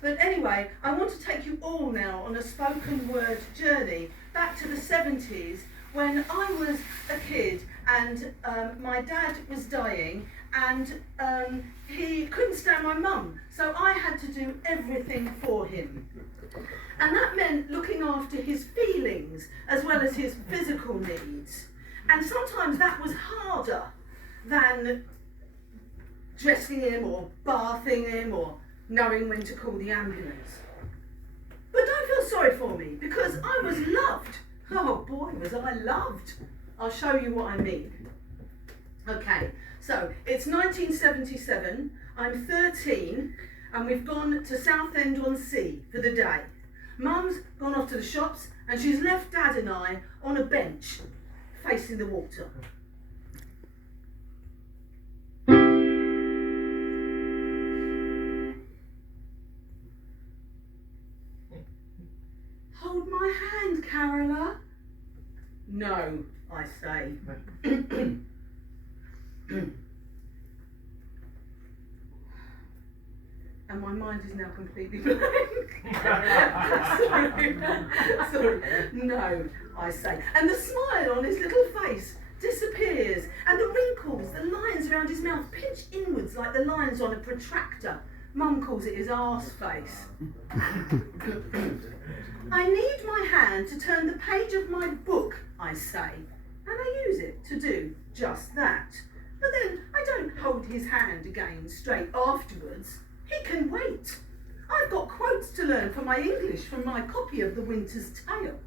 But anyway, I want to take you all now on a spoken word journey back to the 70s when I was a kid and my dad was dying and he couldn't stand my mum, so I had to do everything for him. And that meant looking after his feelings as well as his physical needs. And sometimes that was harder than dressing him or bathing him or knowing when to call the ambulance. But don't feel sorry for me, because I was loved. Oh boy, was I loved. I'll show you what I mean. Okay, so it's 1977, I'm 13, and we've gone to Southend on Sea for the day. Mum's gone off to the shops, and she's left Dad and I on a bench facing the water. Hold my hand, Carola. No, I say. And my mind is now completely blank. Sorry. No, I say. And the smile on his little face disappears, and the wrinkles, the lines around his mouth pinch inwards like the lines on a protractor. Mum calls it his arse face. I need my hand to turn the page of my book, I say, and I use it to do just that. But then I don't hold his hand again straight afterwards. He can wait. I've got quotes to learn for my English from my copy of The Winter's Tale.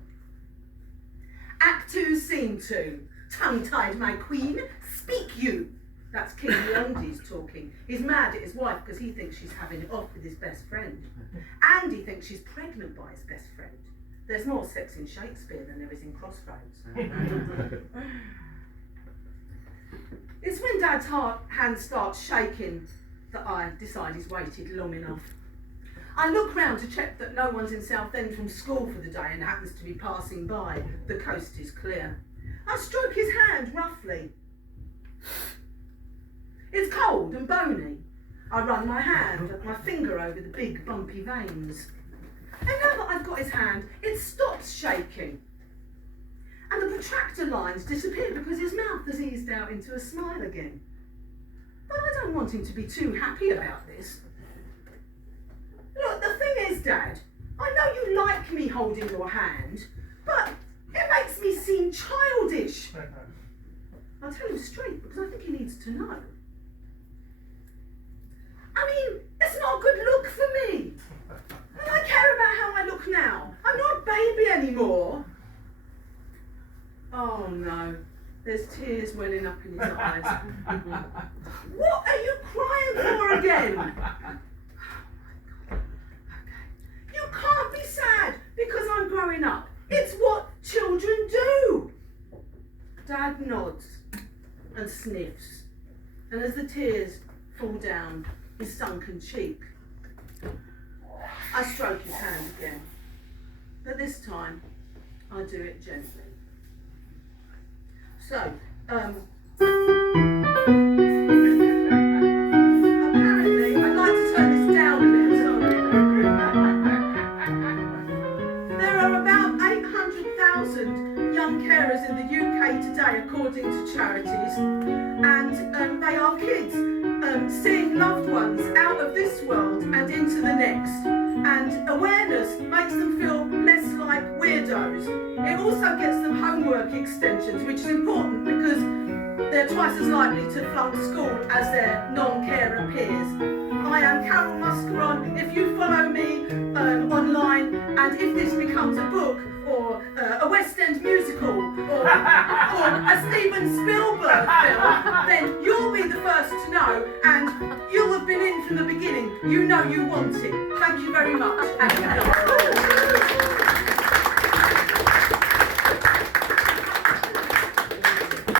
Act 2, Scene 2. Tongue-tied, my queen, speak you. That's King Leondes talking. He's mad at his wife because he thinks she's having it off with his best friend. And he thinks she's pregnant by his best friend. There's more sex in Shakespeare than there is in Crossroads. It's when Dad's hand starts shaking that I decide he's waited long enough. I look round to check that no one's in Southend from school for the day and happens to be passing by. The coast is clear. I stroke his hand roughly. It's cold and bony. I run my finger over the big bumpy veins. And now that I've got his hand, it stops shaking. And the protractor lines disappear because his mouth has eased out into a smile again. But I don't want him to be too happy about this. Look, the thing is, Dad, I know you like me holding your hand, but it makes me seem childish. I'll tell him straight because I think he needs to know. I mean, it's not a good look for me. And I care about how I look now. I'm not a baby anymore. Oh no, there's tears welling up in his eyes. What are you crying for again? Oh my God. Okay. You can't be sad because I'm growing up. It's what children do. Dad nods and sniffs. And as the tears fall down his sunken cheek, I stroke his hand again. But this time, I do it gently. So, apparently, I'd like to turn this down a bit, sorry. There are about 800,000 young carers in the UK today, according to charities, and they are kids seeing loved ones out of this world and into the next. And awareness makes them feel less like weirdos. It also gets them homework extensions, which is important because they're twice as likely to flunk school as their non-carer peers. I am carolmuskoron. If you follow me online, and if this becomes a book or a West End musical or a Steven Spielberg film, then you'll be the first to know, and you'll have been in from the beginning. You know you want it. Thank you very much. And good night.